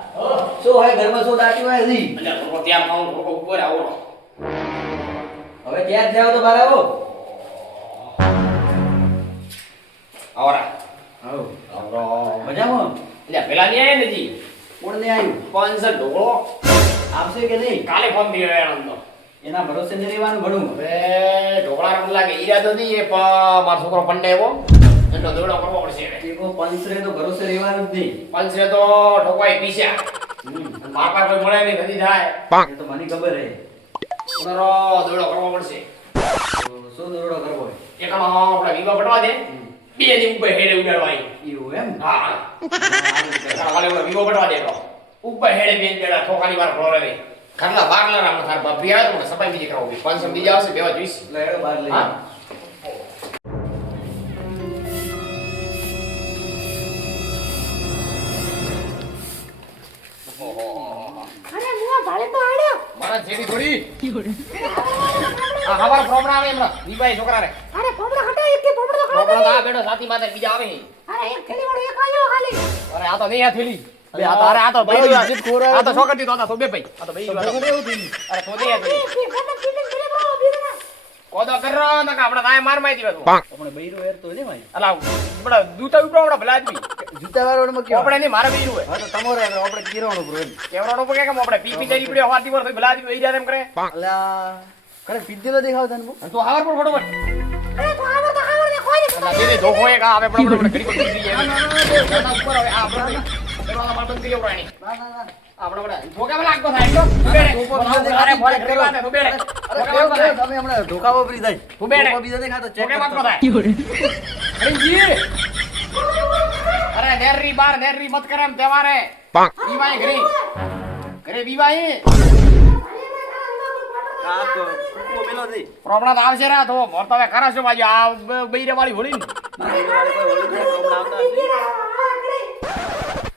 શું હોય ઘરમાં શું દાટી હોય હજી? એટલે થોડો ત્યાં ખાવું થોડો ઉપર આવો. હવે ત્યાં જ જાવ તો બહાર આવો. આવરા. આવો. આવરો. મજામાં? એટલે પેલા નહીં આયા નથી. કોણ ને આવ્યું? 500 ઢોકળો. આવશે કે નહીં? કાલે ફોન થઈ ગયો આનંદનો. એના ભરોસે નહીં રહેવાનું ઘણું. હવે ઢોકળા રમ લાગે ઈરાદો નહીં એ મારો છોકરો પંડે આવ્યો એટલો દોડો કરવો પડશે હવે. એકો પંચરે તો ભરોસે રહેવાનું જ નહીં. પંચરે તો ઢોકવાય પીસ્યા. માપા કોઈ મળે નહીં નથી થાય. એ તો મને ખબર હે. ઉનારો દોડો કરવો પડશે. તો શું દોરડો કરવો હોય? એકડો આપણે વિવા પટવા દે. બે દી ઉપર હેડે ઉડાડવાય. એવું એમ? હા. કાલે વિવો પટવા દે તો. ઉપર હેડે બેન બેડા ઠોકાની વાર ફોરે નહીં. ખાલા બારલા રામ થાર બાપી આવે તો સફાઈ બીજી કરાવવી. 500 બીજા આવશે બેવા જોઈશ. એટલે એડો બહાર લઈ હા. અરે મુआ ભાડે તો આડ્યો. મારા જેડી થોડી. આ હવાર પ્રોબ્લેમ આવે એમરા. દીબાઈ છોકરા રે. અરે પોપડો હટાય એક કે પોપડો તો પ્રોબ્લેમ આ બેડો સાથી માથે બીજા આવે. અરે એક થેલી વાળો એક આવ્યો ખાલી. અરે આ તો નહીં આ થેલી. બે આ તો અરે આ તો બઈ આ તો છોકરી તો આ તો બે ભાઈ. આ તો બઈ અરે તો દે આ થેલી. મને પીને કરે બરો બીજના. કોદો કરો ન કે આપણે નાય માર મારી દીવા તું. આપણે બૈરું હેર તો ને ભાઈ. અલા બડા દૂતા ઉપર આપડા ભલા આદમી. જૂતા વાળામાં કેવો? આપણે નહીં મારે બૈરું હોય. હા તો તમારે આપણે કિરાણો બ્રો એમ. કેવરાનો પર કેમ આપણે પીપી જરી પડ્યો હાથી પર ભલા આદમી વઈ જાય એમ કરે. અલા કરે પીધેલો દેખાવ તને? તું હાવર પર ફોટો અરે તો આવર ને કોઈ અલા દે દે ધોખો એક આવે પણ આપણે ઘડી ઘડી પી જઈએ. ઉપર હવે આ આપણે પેલા માર બંધ કરી લેવરાણી. ના ના ના. આપણે બડા ધોકા માં લાગતો થાય તો બેડે અરે ફોરે ઘડી વાત તો બેડે અરે કેવું કરે તમે હમણાં ઢોકા વાપરી જાય. તું બેડે. ઢોકા બીજા દેખાતો ચેક ધોકે કરતો. માગતો થાય હરીજી અરે નેરી બાર નેરી મત કરે એમ તહેવારે બીવાય ઘરે બીવાય આ તો કુકુ મેલો થી. પ્રોબ્લેમ તો આવશે રા તો મોર તો હવે ખરા છો બાજુ આ બૈરે વાળી હોળી ને બીજી વાળી કોઈ હોળી કોઈ પ્રોબ્લેમ આવતા નથી.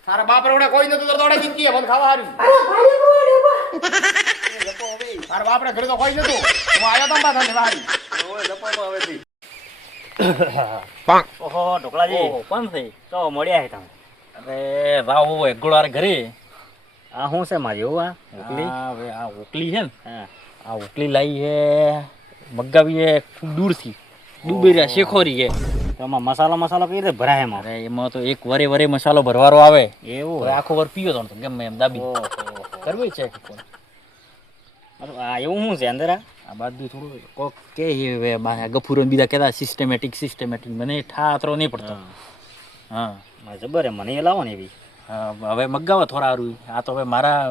તારા બાપ રોડે કોઈ નતું તો દોડે જિંદગી બંધ ખાવા હારું અરે ભાઈ કોઈ જપો હવે. તારા બાપ રે ઘરે તો કોઈ નતું હું આવ્યો તો બા થને વારી ઓય જપો હવેથી. ઓહો ઢોકળાજી ઓહો. કોણ થઈ તો મળ્યા હે તમે અરે રાવ એકગોળાર ઘરે આ શું છે મારી એવું આ ઓકલી આ હવે આ ઓકલી છે ને હા આ ઓકલી લાવી છે મગાવી છે ખૂબ દૂરથી દુબેરા શેખોરી છે તો આમાં મસાલો કઈ રીતે ભરાય એમાં અરે એમાં તો એક વરે વરે મસાલો ભરવારો આવે એવું હવે આખો વર પીયો તો ગમે એમ દાબી ઓહો કરવી છે આ એવું શું છે અંદર આ બાજુ થોડું કોક કે હવે ગફુરો ને બીજા કહેતા સિસ્ટમેટિક મને ઠાતરો નહીં પડતો હા જબર હે મને એ લાવો ને એવી હા, હવે મગાવો થોડા હારું આ તો હવે મારા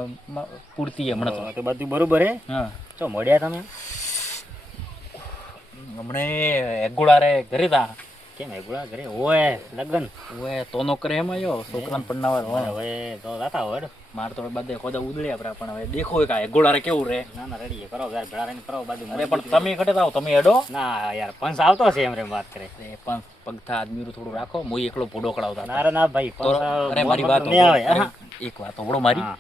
પૂરતી હમણાં તો તો બધું બરોબર હે હા તો મળ્યા તમે હમણે એકગોળારે ઘરે તા કેમ એગુડા ઘરે ઓય લગન હવે તોનો કરે એમ આવ્યો છોકરાને પન્નાવા હવે તો જાતા હોય માર તો બધે ખોદા ઉદળ્યા આપડા પણ હવે દેખો કે ગોળારે કેવું રે ના ના રેડી કરો યાર ભેળા રહીને કરો બાજુ અરે પણ તમે ઘટે આવો તમે એડો ના યાર પંચ આવતો છે એમ રે વાત કરે એ પણ પગથા આદમીરું થોડું રાખો મોય એકલો ભૂડો કડાવતા ના રે ના ભાઈ તો અરે મારી વાત નહીં આવે અરે એક વાત હોબળો મારી હા.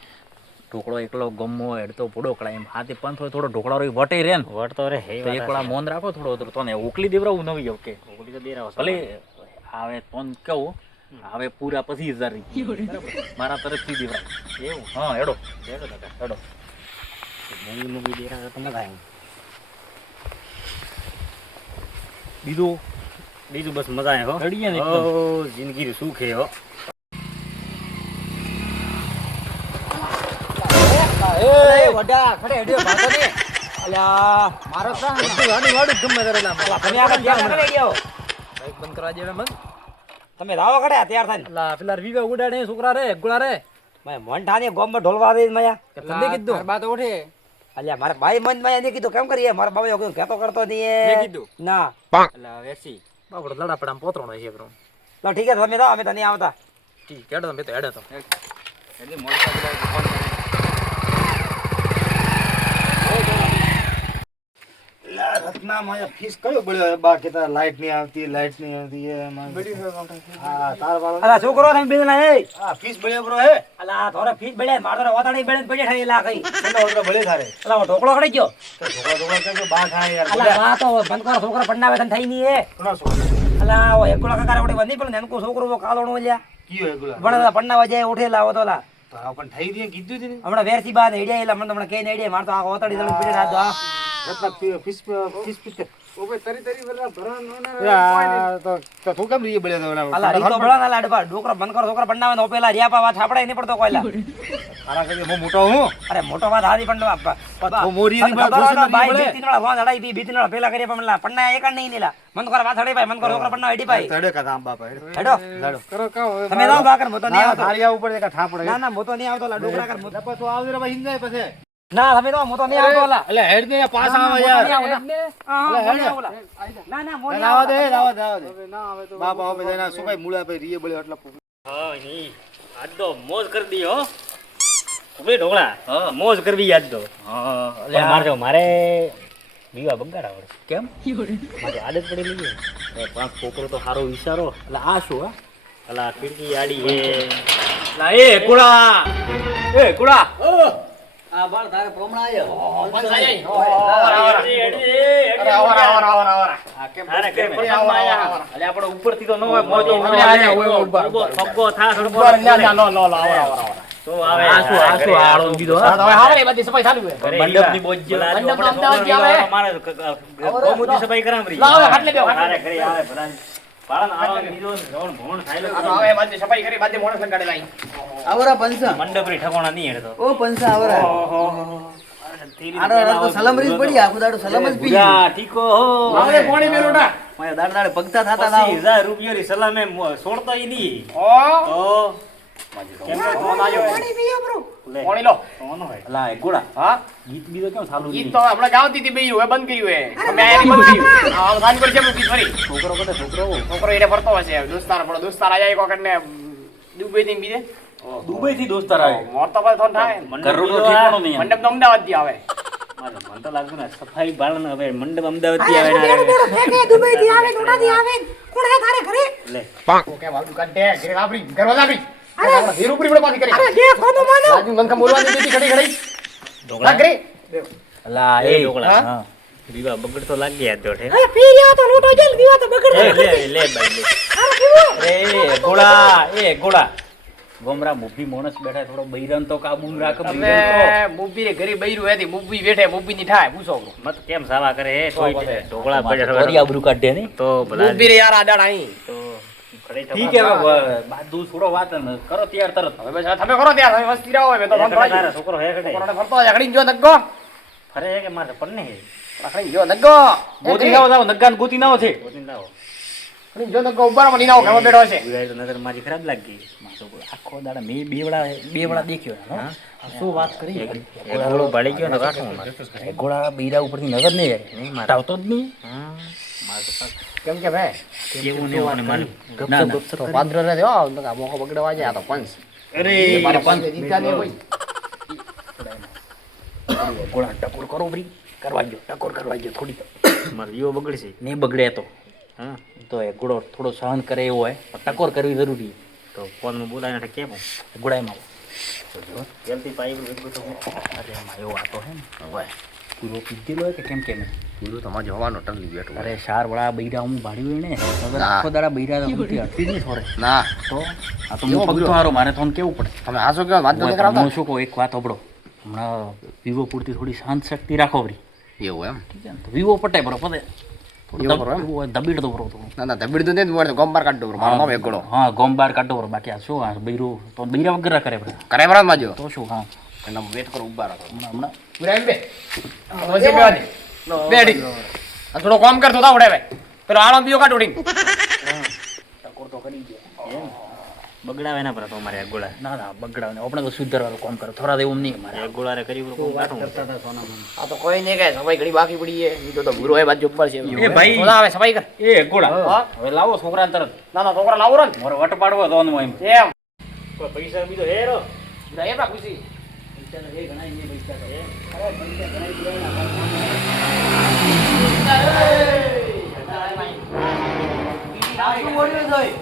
ઢોકળો એકલો ગમો હેડતો ભૂડો કડાય એમ હાથે પણ થોડો ઢોકળા રહી વટે રે ને વળતો રે હે તો એકલા મોન રાખો થોડો તો ને ઉકલી દેવરાવું નવી ઓકે ઓકલી તો દેરાવ ભલે આવે ફોન કેવું હવે પૂરા 25,000 મારા તરફથી દેવરા એવું હા હેડો દેડો દાદા હેડો મૂવી દેરાવ તો મજા આવે બીજું બસ મજા આવે હો રડીએ ને ઓ જિંદગી સુખ હે હો એ વડા ખડે હેડ્યો ભાતો ને. અલ્યા મારો સા વાડું ગમે કરે લા. તમે આગળ ધ્યાન કરે ગયો બાઈક બંધ કરવા જેવા મન. તમે રાવો કડે તૈયાર થાય અલા પેલા વિવે ઉડાડે છોકરા રે ગોળા રે. મેં મોંઠાની ગોમમાં ઢોલવા દે મયા તમને કીધું બાત ઉઠે. અલ્યા મારા ભાઈ મન મયા ને કીધું કેમ કરીએ મારા બાબા એવું કહેતો કરતો મેં નહીં કીધું. ના અલા વેસી બાપડો લડા પડામ પોતરોનો છે બ્રો. તો ઠીક છે તમે તો અમે તો નહીં આવતા ઠીક હેડો તમે તો હેડો તો. રત્ના માં ફીસ કયો બળ્યો બાકી તાર લાઈટ નહીં આવતી હા તાર વાળો અલા છોકરો તમે બેન ના એ હા ફીસ બળ્યો બ્રો હે અલા થોરે ફીસ બળે મારો ઓતાડી બળે પડે ઠાઈ લા કઈ ચલો ઓતરો બળે થારે અલા ઢોકળો કડે ગયો તો ઢોકળા કરજો બા ખાય યાર અલા આ તો બંધ કરો છોકરો પન્નાવે તને થઈ ની એ કોનો છો અલા ઓ એકલો કાકા ઓડી વંદી પણ નેનકો છોકરો કાલોણો લ્યા કયો એગુલા વડા પન્નાવા જાય ઉઠેલા આવતો લા તો આ પણ થઈ રહી કીધું હતું ને હમણાં વેરસી બાદ હેડ્યા એટલે મને તો હમણાં કઈ નહીં હેડ્યા મારે તો આ ઓતડી દળ પીડે રાત આ રત્ના ફિશ પીતે ઓબે તરી ભરવા તો તું કેમ રીએ બળ્યા તો અલા રી તો બળા ના લાડવા ડોકરો બંધ કરો ડોકરો બનાવે તો પેલા રિયા વાત છાપડે નહીં પડતો કોઈલા આરા કે હું મોટો હું અરે મોટો વાત હાદી પણ તો મોરી ની બાદ ઘોષણા ભાઈ બળે બીતીન વાળા વાં હડાઈ બીતીન વાળા પેલા કરીએ પણ પન્ના એક નહીં નીલા મન કરો વાત હડાઈ ભાઈ મન કરો ડોકરો પન્ના હેડી ભાઈ તડે કા આમ બાપા હેડો કરો કાઓ તમે જાઓ કાકર મોતો નહીં આવતો હારિયા ઉપર એક ઠાપડે ના ના મોતો નહીં આવતો લા ડોકરા કર મોતો લપા તો આવજે રે ભાઈ હિંજાય પછી ના તમે તો મોતો નહીં આવતો લા એટલે હેડ દે પાસ આવે યાર ના ના મોની આવા દે ના આવે તો બાપા હવે જઈને શું ભાઈ મૂળા ભાઈ રીએ બળ્યો એટલે હા નહીં આજ તો મોજ કરી દી હો ઉભે ઢોકળા હા મોજ કરવી આજ તો હા મારજો મારે વિવાહ બગાડ આવડે કેમ મારે આદત પડી ગઈ પાંચ છોકરો તો સારો વિચારો એટલે આ શું હા એટલે આ ખીડકી આડી હે એટલે એ કુડા આ બાળ તારે પ્રમાણ આયો પંચ આયા અલે આપણે ઉપરથી તો ન હોય મોજો ફગ્ગો થા થોડો તો આવે આસુ આળો દીધો હવે હારે બધી સફાઈ ચાલુ છે મંડપની બોજ મંડપ તો અમદાવાદ આવે અમારે ગોમુતી સફાઈ કરામ રહી લાવ હાટલે બેવ હારે કરી આવે ભલા પાળન આળો દીધો રોણ ભોણ થાયલો આ તો હવે બધી સફાઈ કરી બધી મોણસ લગાડેલા અહીં આવરા પંસા મંડપરી ઠકોણા નહીં હેડતો ઓ પંસા આવરા આડો તો સલામ રીત પડી આખો દાડો સલામ જ પી જા ઠીકો હો હવે પાણી મેલોટા મારા દાડ દાડે ભગતા થાતા 25000 રૂપિયાની સલામે છોડતો ઈ ની ઓ તો કેમ કે ફોન આવ્યો પાણી પીયો બ્રો લે પાણી લો ફોન હોય અલા એ ગોળા હા ગીત બીજો કેમ ચાલુ ઈ તો હમણાં ગાવતી હતી બેયું હવે બંધ કર્યું હે અમે આયા બંધ કર્યું આ સાંજ પર કેમ ગીત ફરી છોકરો કદે છોકરો એને ફરતો હશે દોસ્તાર પણ દોસ્તાર આયા એક વખત ને દુબઈ થી બીજે દુબઈ થી દોસ્તાર આવે મોર તો પણ થોન થાય કરોડો ઠીકાણો નહીં મંડપ તો અમદાવાદ થી આવે મારે મન તો લાગતું ને સફાઈ બાળન હવે મંડપ અમદાવાદ થી આવે બેડો બેડો ફેકે દુબઈ થી આવે નોટા થી આવે કોણ હે તારે ઘરે લે ઓકે વાળું કાઢે ઘરે આપડી ઘરવા આપડી અરે હીરો ઉપરી પડે પાછી કરી અરે દે કોનો માનો રાજુ મનકા બોલવાની દીધી ઘડી ઘડી ઢોકળા લાગરે અલા એ ઢોકળા હા વિવાહ બગડ તો લાગી યાદ દોઠે અરે પી રહ્યો તો લોટો જલ દીવા તો બગડ લે ભાઈ લે અરે પીવો એ ગોળા ગોમરા મુભી મોણસ બેઠા થોડો બૈરન તો કાબુ રાખ તમે મુબ્બી રે ઘરે બૈરું હતી મુબ્બી બેઠે મુબ્બી ની થાય પૂછો મત કેમ સાવા કરે હે તોય ઢોકળા થોડી પડે આબરૂ કાઢે ને તો ભલા મુબ્બી રે યાર આડાડ અહીં તો ઠીક હે હવે બાદુ છોડો વાત ને કરો તૈયાર તરત હવે બસ તમે કરો ત્યાં તમે વસ્તી રહો હવે તો તમે તારા છોકરો હે કડે છોકરાને ફરતો ઝઘડી જો નગ્ગો ફરે હે કે મારે પન્ને હે રખડી જો નગ્ગો ગોતી નાવ જાવ નગાન ગોતી નાવ છે ગોતી નાવ રખડી જો નગ્ગો ઉભા મને નાવ ઘરમાં બેઠો છે ઉડાય તો નજર મારી ખરાબ લાગી મારો આખો દાડા મે બે વડા દેખ્યો હા શું વાત કરી ગોળો ભાળી ગયો ને કાઠું મારે ગોળા બૈરા ઉપરથી નજર નહીં આવે મારતો જ નહીં કેમ કે ભાઈ કેવું નહીં મને મારે તો પાત્ર રે હો નકા મોકો બગડવા જાય આ તો પંચ અરે મારા પંચ જીતા નહીં કોઈ ગોળા ટકોર કરો ભરી કરવા ગયો ટકોર કરવા ગયો થોડી મારે જીવો બગડશે નહીં બગડે તો હા તો એ ગોળો થોડો સહન કરે એવો હોય ટકોર કરવી જરૂરી તો ફોનમાં બોલાવીને કેમ ગોળામાં જલ્દી પાઇપ અરે એમાં એવો વાતો હે ને હવે પૂરો પીધેલો હોય કે કેમ કેમ પૂરું તમારે જવાનો ટલ્લી બેઠો અરે શાર વાળા બૈરા હું ભાડ્યું ને અગર આખો દાડા બૈરા હટતી જ નહીં છોડે ના તો આ તો હું પગતો હારો મારે તો કેવું પડે તમે હાસો કેવો વાત નથી કરાવતા હું શું કહું એક વાત સાંભળો હમણાં વિવો પૂરતી થોડી શાંત શક્તિ રાખો ભરી એવું એમ ઠીક છે ને તો વિવો પટે બરો પતે વિવો કરો એમ? દબીડ દો બરો તો ના ના ધબીડ તો નહીં મળે ગોમ બાર કાઢ દો મારો નામ એક ગળો હા ગોમ બાર કાઢો બરો બાકી આ શું આ બૈરું તો બૈરા વગર કરે બરા કરે બરાબર માજો તો શું હા એના વેટ કરો ઉભા રહો હમણાં બરાબર બે પછી બેવાની બેડી આ થોડો કામ કરતો તા ઉડે પેલો આળો બીજો કાઢ ઉડીને ટકોર તો કરી ગયા બગડાવે ના પર તો મારે ગોળા ના ના બગડાવે ને આપણે તો સુધારવાનું કામ કરો થોડા દેવું નહીં મારે ગોળારે કરી આ તો કોઈ નહીં કહે સફાઈ ઘડી બાકી પડી છે ઈ તો ભૂરો હોય બાજુ ઉપર છે એ ભાઈ. થોડા આવે સફાઈ કર એ ગોળા હવે લાવો છોકરાને તરત ના ના છોકરા લાવો ને મારો વટ પાડવો તો એમ એમ કોઈ પૈસા બીજો હેરો એ બા ખુશી શું બોલ્યો જોઈ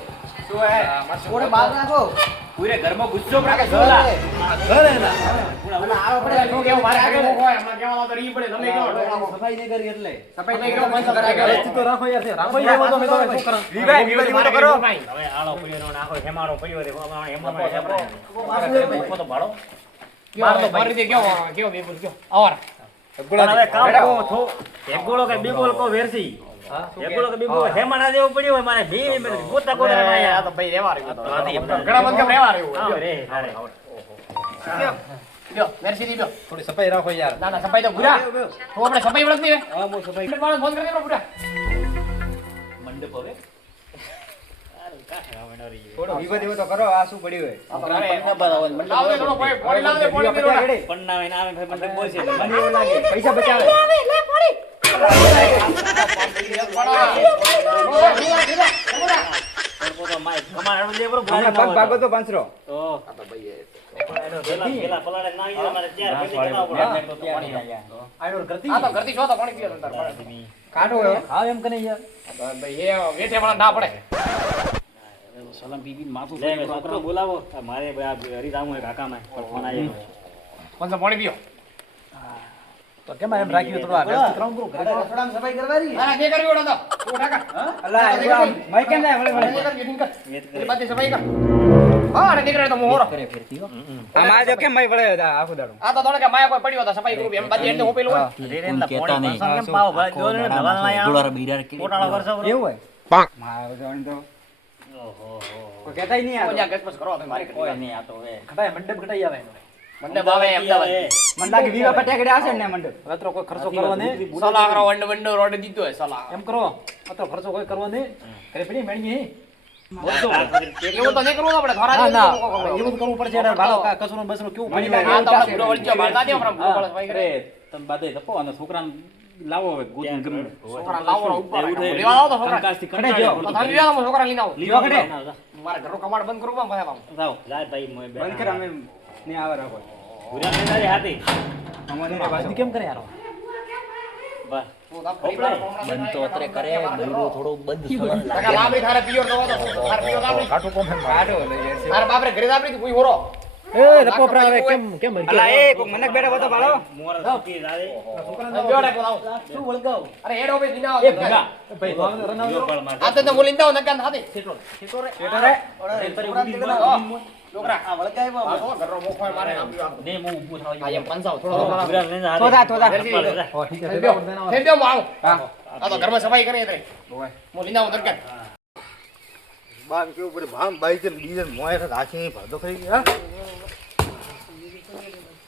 શું હે કોને બાદ નાખો પૂરે ઘરમાં ગુસ્સો પડે કે જોલા ઘર એના શું કેવું મારે આગળ હોય હમણાં કેવા તો રી પડે તમે કેવો સફાઈ નહીં કરી એટલે સફાઈ થઈ ગયો બંધ કરાય તો રાખો યાર રાખો યાર તો મેં તો શું કਰਾਂ વિભાઈ તો કરો હવે આળો પડ્યો નો નાખો હેમારો પડ્યો રે હેમારો હેમારો ઉભો તો ભાડો મારી દે કેવો બે બોલ કેવો આવર પણ હવે કામ કહો થો એક ગોળો કે બે ગોળ કો વેરસી એક ગોળો કે બે ગોળ હેમાના જેવો પડ્યો હોય મારે બે મિનિટ ગોતા ગોતા આ આયા તો ભાઈ રહેવા રહ્યો ઘણા ઘણા બંધ કેમ રહેવા રહ્યો રે અરે લ્યો મેરસી દી લ્યો થોડી સફાઈ રાખો યાર ના ના સફાઈ તો ભૂરા તો આપણે સફાઈ વળત નહીં હા હું સફાઈ વાળો ફોન કરી દે ભૂરા મંડપ હવે થોડો વિવાદ તો કરો આ શું પડ્યું હોય લાવ દે થોડો પાણી લાવ દે પાણી પીરો પણ ના હોય ના આવે ભાઈ મંડપ બોલશે મને એવું લાગે પૈસા બચાવે આવે લે પડી તો માય કમાડ દે બરો હમણાં પગ ભાગો તો પાંચરો તો પેલા પલાડે ના આવી મારે ત્યાર પછી બનાવવું પડે તો ત્યાં નહીં આયા આડોર કરતી આ તો ઘરથી છો તો પાણી પીરો તાર કાઢો હવે હા એમ કને યાર ભાઈ એ વેઠે વાળા ના પડે સલામ બીબી માથું છોકરો બોલાવો મારે હરીરામ કાકામાં ફોન આવ્યો પણ પાણી પીઓ તો કેમ એમ રાખ્યું થોડું આ વ્યસ્ત રાઉન્ડ કરો ઘરે થોડામ સફાઈ કરવાની ના કે કરી ઓડો તો ઓ ઠાકા અલા મય કેમ જાય વળે એ બાદ સફાઈ કર હા અને દીકરા તો મોહરો કરે ફેરતી હો આ માં જો કેમ મય વળે આખો દાડો આ તો દોડે કે માયા કોઈ પડ્યો હતા સફાઈ ગ્રુપ એમ બાદ એને હોપેલું હોય રે રે પોણી કેમ પાવ ભાઈ જો ને નવા નવા ગોળાર બીરાર કોટાળો કરશો એવું હોય મારો જણ તો ઓહો કોઈ કહેતાય નહીં આ કોજા ગસપસ કરો તમે મારી કોઈ નહીં આ તો હવે ખટાય મંડપ ઘટાઈ આવે મંડે બાવે અમદાવાદ મને લાગે વિવા પટાકડે આવશે ને મંડપ અત્રો કોઈ ખર્ચો કરવો નહીં સલાહ કરો વંડ વંડ રોડ દીધો હે સલાહ એમ કરો અત્રો ખર્ચો કોઈ કરવો નહીં કરે પડી મેણી એવું તો નહીં કરવું આપણે થોડા ના દિવસ ના એવું તો કરવું પડશે યાર ભાડો કચરો બસરો કેવું પડી આ જાય તો આપણે બુડો વળજો બાળતા દે આપણે બુડો સફાઈ કરે તમે બાદે તપો અને છોકરાને લાવો હવે ગોતું ગમે છોકરા લાવો ઉપર લેવા આવો તો છોકરા કંકાસથી કડે કંટાળ્યો. જો. તો તમે લેવા છોકરા લઈને આવો લીવા કડે મારા ઘરનો કમાડ બંધ કરવું ભાઈ આમ જાઓ લાય ભાઈ મોય બે બંધ કર અમે ને આવે રાખો પૂરા ને તારી હાથી અમારી રે બાજુ કેમ કરે યાર બસ બંધ તો અત્રે કરે બૈરો થોડો બંધ કાકા લાંબી થારે પિયો તો થારે પિયો લાંબી કાટો કોમ કાટો લઈ જાય થારે બાપરે ઘરે આપડી કોઈ હોરો એ લપો પ્રા કેમ અલા એ કોક મને બેડા બતો બાળો મોર સુકી રાડે જોડે બોલાવો શું વળગાવ અરે હેડ ઓબે દિના એક ભગા ભાઈ રનાવ જો પળ માર આ તો બોલીને દાવ નકાન હાથે છેટો રે છોકરા આ વળગાય આ તો ઘરનો મોખો મારે આમ ને મો ઊભો થાવ આ એમ પંચાવ થોડો પૂરા લઈને હાથે તોદા તોદા જલ્દી. ઓ ઠીક છે ફેર દો આવ હા આ તો ઘરમાં સફાઈ કરી એટલે મો લીના હું નકાન બાર કેવું પડે ભામ બાઈ કે ડીઝલ મોય છે રાખી ભાડો ખરી ગયા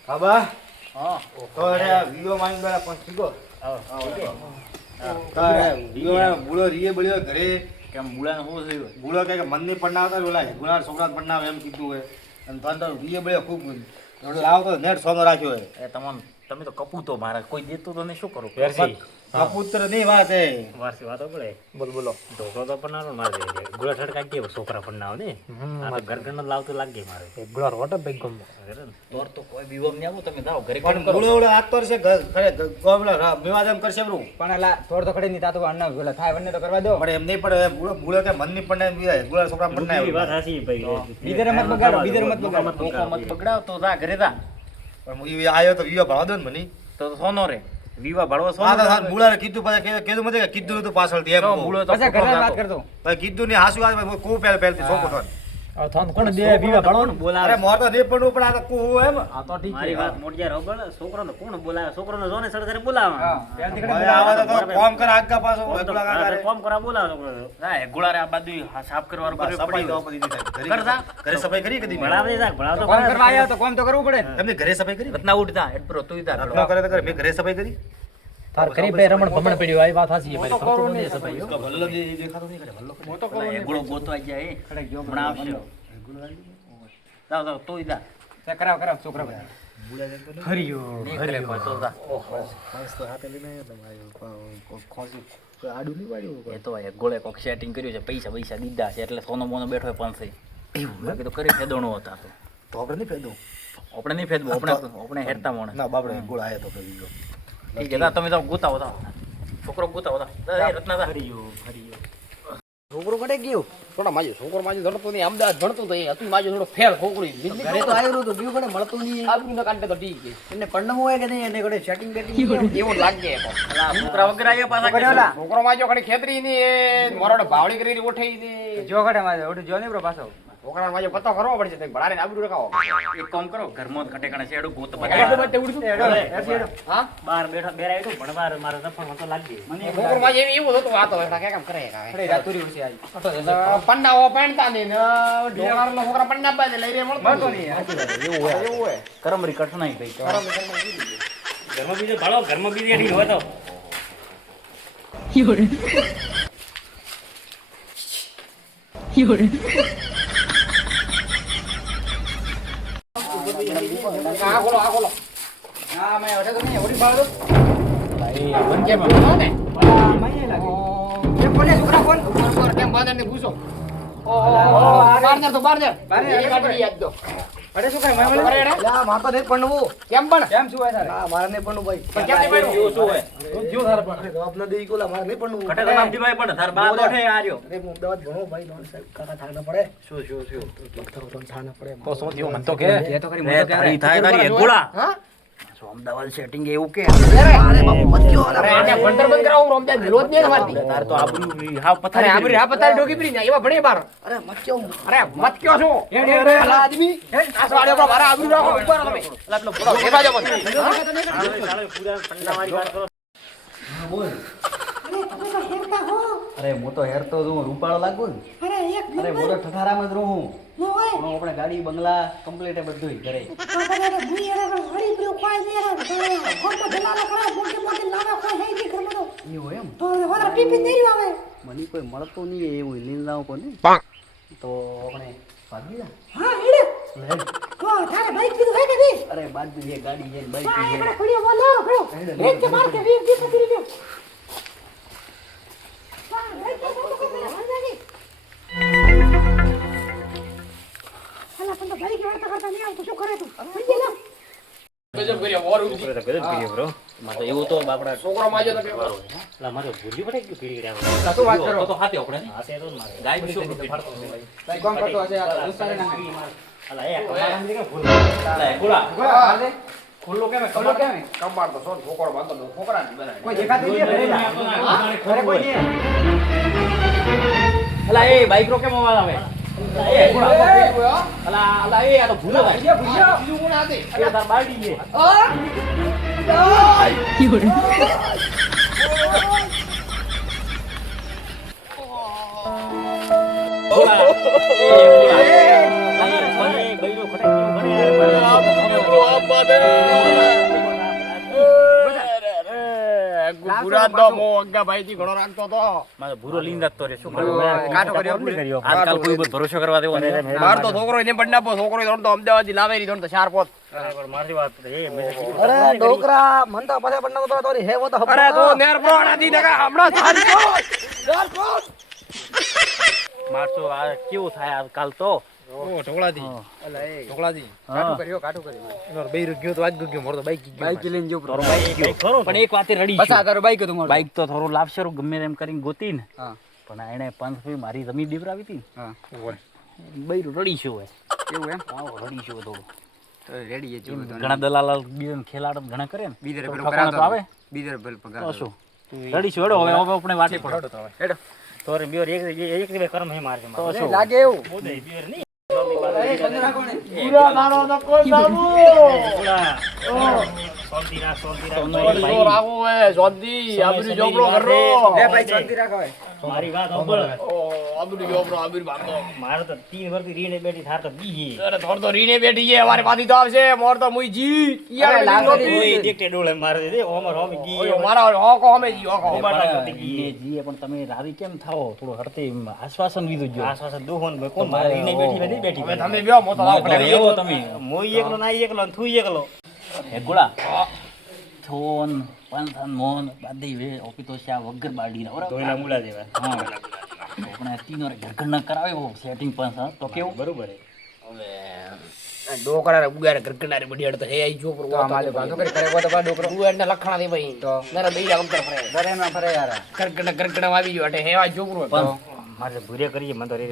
બાબા હા તો અરે વિડિયો માંગ બેલા પણ શીખો તારે વિડિયો બુળો રીએ બળ્યો ઘરે કેમ મુળાને હું થયું બુળો કે મન ની પણ ના આવતા ઓલા ગુણાર છોકરા પણ ના આવે એમ કીધું હોય અને તન તો રીએ બળ્યો ખૂબ લાવ તો નેટ સોનો રાખ્યો હોય એ તમે તો કપૂતો મારા કોઈ દેતું તો ને શું કરું કપૂતર ની વાત હે વારસી વાતો પડે બોલ બોલો ઢોકળો તો પણ ના મારે ગુળા છડકા કે છોકરા પણ ના આવે ને આ તો ઘર ઘરનો લાવતો લાગે મારે ગુલાર વોટર બેગ ગમ તોર તો કોઈ બીવમ ને આવો તમે જાઓ ઘરે પણ બુળો ઓલો આતર છે ખરે ગોબલા મેવાદ એમ કરશે બરું પણ એલા થોડ તો ખડે ની તાતો અન્ના ગોલા થાય વને તો કરવા દો પણ એમ નહીં પડે બુળો બુળો કે મન ની પણ ના ગુલાર છોકરા પણ ના વાત આવે હાસી ભાઈ બીજરે મત બગાડો બીજરે મત બગાડો મોકો મત બગડાવ તો જા ઘરે જા પણ હું આયો તો વિયો ભણવા દો ને મને તો સોનો રે વિવા ભળવો સોનો આ તો સાહેબ બુળાને કીધું પછી કીધું મને કે કીધું નતું પાછળથી એમ કહું. બુળો તો પછી ઘરે વાત કરતો ભાઈ કીધું ને હાસુ આ કો પહેલથી સોકો થો હવે થોન કોણ દે બીવા ભણો અરે બોલાવે મોર તો નહીં પડવું પણ આ તો કો એમ આ તો ઠીક મારી વાત મોટિયા રોબળ છોકરાને કોણ બોલાવે છોકરાને જોને સડે બોલાવે હા ત્યાંથી ભાઈ કડે આવા તો કોમ કર આગા પાછો એકલા આ કાકા કોમ કરા બોલાવે છોકરાને ના ગુળારે આ બાજુ સાફ કરવાનું કર્યું સફાઈ તો પડી બધી થાય. કરતા? ઘરે સફાઈ કરી કદી મેં? ભણાવે જા ભણાવ તો કોમ કરવા આયા તો કોમ તો કરવું પડે ને તમને ઘરે સફાઈ કરી રત્ના ઉડતા એટ પર તું તા રત્નો કરે તો કરે મેં ઘરે સફાઈ કરી તાર કરી બે રમણ ભમણ પડ્યો આ વાત હાસી છે ભાઈ ખોટું નથી સફાઈ તો ભલ્લો દેખાતો નહીં કરે ભલ્લો કરે. ગુળો ગોતવા જાય ખડે ગયો ભણાવશે જાવ જાવ તું જા તે કરાવ છોકરા બધા હરિયો નહીં કરે કોઈ તો જા પાંચ તો હાથે લઈને આવ્યો તો ભાઈ ખોસી આડું નહીં વાળ્યું એ તો એક ગોળે કોક સેટિંગ કર્યું છે પૈસા દીધા છે એટલે સોનો મોનો બેઠો પાંચસે એવું બાકી તો કરી ફેદોણો હતા તો આપણે નહીં ફેદું આપણે નહીં ફેદવું આપણે હેરતા મોણે ના બાપડે ગોળ આયો તો ફેદી ગયો ઠીક છે તમે તો ગોતાવો છોકરો ગોતાવો રત્ના હરિયો છોકરું કટે ગયું થોડા માજો છોકરો માજો ધડતો નહીં અમદાવાદ ભણતો તો એ હતું માજો થોડો ફેર છોકરી ઘરે તો આવ્યું હતું બીજું કટે મળતું નહીં આબરૂ ન કાઢે તો ઠીક છે એને પડવું હોય કે નહીં એને કટે સેટિંગ બેટિંગ એવું લાગે છોકરા વગર આવ્યા પાછા છોકરો માજો ઘણી ખેતરી ની મોરાડે ભાવડી કરી ઉઠાઈ દે જો કટે મારે ઓઢ જો નહીં બ્રો પાછો છોકરા માજો પત્તો કરવો પડશે તો ભડારે આબરૂ રખાવો એક કામ કરો ઘરમાં જ ખટેકણે શેડું ગોત એટલે બધે ઉડશું હા બહાર બેઠા બેરા તો ભણવા મારે રફણ તો લાગી છોકરો માજો એવું હતું વાતો એટલા કે કામ કરે અરે રાતુરી ઉસી આઈ પન્નાઓ પહેણતા ને ઢોકાર નો છોકરા પન્ના બાદ લઈ રે મળતો નહીં એવું હોય એવું હોય કરમરી કઠ નહીં ભાઈ ઘરમાં બીજો ભાડો ઘરમાં બીજી એડી હોય તો આ ખોલો હા મે ઓઢે તો નહીં ઓઢી બાળો કે બોલો ને મહિને લાગે એ કોને છોકરા કોણ ઉપર કેમ બાદર ને પૂછો બાર જા એ ગાડી યાદ દો અરે શું કાય મને અરે લા માર તો નહીં પડવું કેમ પણ કેમ શું હોય તારે હા મારે નહીં પડવું ભાઈ પણ કેમ નહીં પડવું? શું હોય જો તારે પણ જવાબ ન દેઈ કોલા મારે નહીં પડવું ખટે તો નામ દીવાય પણ તાર બા તો ઠે આર્યો અરે હું અમદાવાદ ભણો ભાઈ લોન સાહેબ કાકા થાના પડે શું થાના પડે તો શું થયું મન તો કે એ તો કરી રે તારી થાય તારી ગોળા હા શું અમદાવાદ સેટિંગ એવું કે અરે બાપુ મત જો અરે એને ભણતર બંધ કરાવું રોમદાસ વિરોધ નહીં તમારથી તાર તો આબરૂ હાવ અરે પથારી આબરી હા પતારી ડોકી પરી ને એવા ભણે બાર અરે મત જો અરે મત કયો છો અરે અલા આદમી આ સાડે પર મારા આબરી રાખો ઉપર તમે એટલે પેલો બુડો કેવા જો બધું બોલ અરે તમે તો હેરતા હો અરે હું તો હેરતો છું રૂપાળો લાગુ ને અરે એક અરે મોટો ઠઠારામાં જ રહું નો હોય પણ આપણે ગાડી બંગલા કમ્પ્લીટ બધું ઘરે બાબા ભૂઈ અરે હરી પ્રો કોઈ નહીં અરે કોણ જલાલા કરે મોટી મોટી લાવા કોઈ હઈ નહીં ઘરમાં તો એવું એમ તો વધારે ટીપી નહીં આવે મને કોઈ મળતો નહીં એવું લીન લાવ કોને તો આપણે ભાગી જા હા હેડે હેડ. તો તારે બાઈક કીધું હે કે નહીં અરે બાજુ જે ગાડી છે બાઈક હા છે એકડે ખોડિયો બોલો ખડો એક કે માર કે 20 30 રૂપિયા હા રાઈટ તો હંજાની અલા પણ તો બાઈક વાળતા કરતા નહીં આવતું શું કરે તું સમજી લે ગજબ કર્યો ઓર ઉડી ગજબ કર્યો બ્રો મારે એવું તો બાપડા છોકરો માજો તો કેવો લા મારે ભૂલી પડી ગયું પીડી રહ્યા તો વાત કરો તો હાથે આપણે હાથે તો મારે ગાય બીજો ફાડતો ભાઈ કોમ કરતો હશે આ દોસ્તારે નામે અલા એ મારા કે ભૂલ લા ગોળા હાલે ખુલ્લો કેમ ખોલો કેમ કમાર તો સોન છોકરો બાંધો દો છોકરા ની બનાય કોઈ દેખાતું નહીં ઘરે ઘરે કોઈ નહીં અલા એ બાઈક રો કેમ અવાજ આવે અલા એ ગોળા અલા એ આ તો ભૂલો થાય બીજું કોણ આતે અલા તાર બાડી છે ભૂરો લીન રાખતો રે શું કાઢો કર્યો આજકાલ કોઈ પર ભરોસો કરવા દેવો નહીં માર તો છોકરો એને પણ નાપો છોકરો તો અમદાવાદ થી લાવે રી તો ચાર પોત મારી વાત એ મેં અરે ડોકરા મન તો પછી પણ તો તોરી હે વો તો અરે તો નેર પ્રોણા દી નકા હમણાં સારી તો નેર પ્રો મારતો આ કેવું થાય આજકાલ તો ઓ ઢોકળાથી અલા એ ઢોકળાથી કાઢો કર્યો એનો બેર ગયો તો આજ ગયો મોર તો બાઈક ગયો બાઈક લઈને જો તારો બાઈક ગયો પણ એક વાતે રડી બસ આ તારો બાઈક હતું મારું બાઈક તો થોડું લાવશે ગમે એમ કરીને ગોતી ને હા પણ એને 500 મારી જમીન દેવરાવી હતી હા બૈરું રડી છે હોય એવું એમ આવો રડી છે થોડું તો રેડી એ જેવું ઘણા દલાલ બીજન ખેલાડ ઘણા કરે ને બીજે તો પેલો ઠકાણો તો આવે બીજે પેલો પગાર તો શું રડી છે હેડો હવે આપણે વાટે પડો હેડો તો રે બીર એક દિવસ કર્મ હે મારે તો શું લાગે એવું મોદે બીર નહીં અરે સંજુ રાખો ને પૂરા નાનો તો કોઈ સાબુ શાંતિ રાખ તો રાવો હે જોદી આબરી જોબરો કરો લે ભાઈ શાંતિ રાખો ભાઈ મારી વાત સાંભળ ઓ આબરી જોબરો આબરી બાંધો મારે તો 3 વર્ષથી રીને બેઠી થાર તો બીજી અરે થોડ તો રીને બેઠી છે અમારી પાછી તો આવશે મોર તો મુઈ જી યાર કોઈ દેખતે ડોળે મારે દે ઓમર હોમી ગઈ ઓય મારા હોકો અમે જી હોકો જીએ પણ તમે રારી કેમ થાઓ થોડું હરતે આશ્વાસન લીધું જો આશ્વાસન દોહન કોણ મારે રીને બેઠી નથી બેઠી હવે તમે બેહો મોતો લાવ પડે એવો તમે મોઈ એકલો ના એકલો ને તું એકલો હે ગોળા થોન પાંથાન મોન બાદી વે ઓપી તો શા વગર બાડી ના બરાબર તોયલા મુલા જેવા હા આપણે તીનો ઘરઘરના કરાવ્યો સેટિંગ પાંથા તો કેવું બરોબર હે ડોકરા રે ઉગારે ગરકનારે બડિયાડ તો હે આઈ જો પર તો અમારે બાંધો કરી કરે વો તો બા ડોકરો ઉગાર ને લખણા દે ભાઈ તો નરે દઈયા અંતર ફરે ઘરે ના ફરે યાર ગરકડા આવી ગયો અટે હે આ જોપરો પણ મારે ભૂરે કરીએ મને તો રે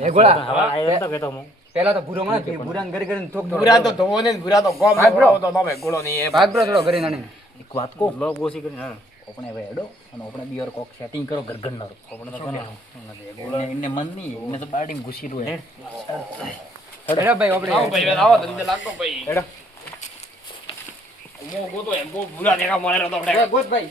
એ ગોળા હવે આવ્યો તો કેતો હું પેલા તો ભૂરો મને ભૂરાને ઘરે કરીને થોક ભૂરા તો ધોવો ને ભૂરા તો ગોમ ભાઈ બ્રો. તો નમે ગોળો નહીં એ ભાગ બ્રો થોડો ઘરે નાની એક વાત કહું લો ગોસી કરીને હા આપણે હવે હેડો અને આપણે બી કોક સેટિંગ કરો ગરગણનારો આપણે તો એને મન નહીં એને તો પાર્ટીમાં ઘૂસી રહ્યું હેડો ભાઈ આવો આપણે ભાઈ આવો ધંધે લાગતો ભાઈ હેડો મો ગોતો એમ બહુ ભૂરા દેખા મળેલો તો આપણે ગોત ભાઈ